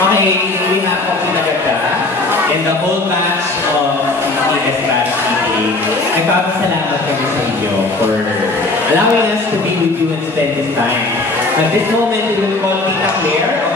Okay, we have Tita Gata and the whole batch of TS Batch EP. Nagpapasalamat kami sa inyo for allowing us to be with you and spend this time. At this moment, we will call Tita Claire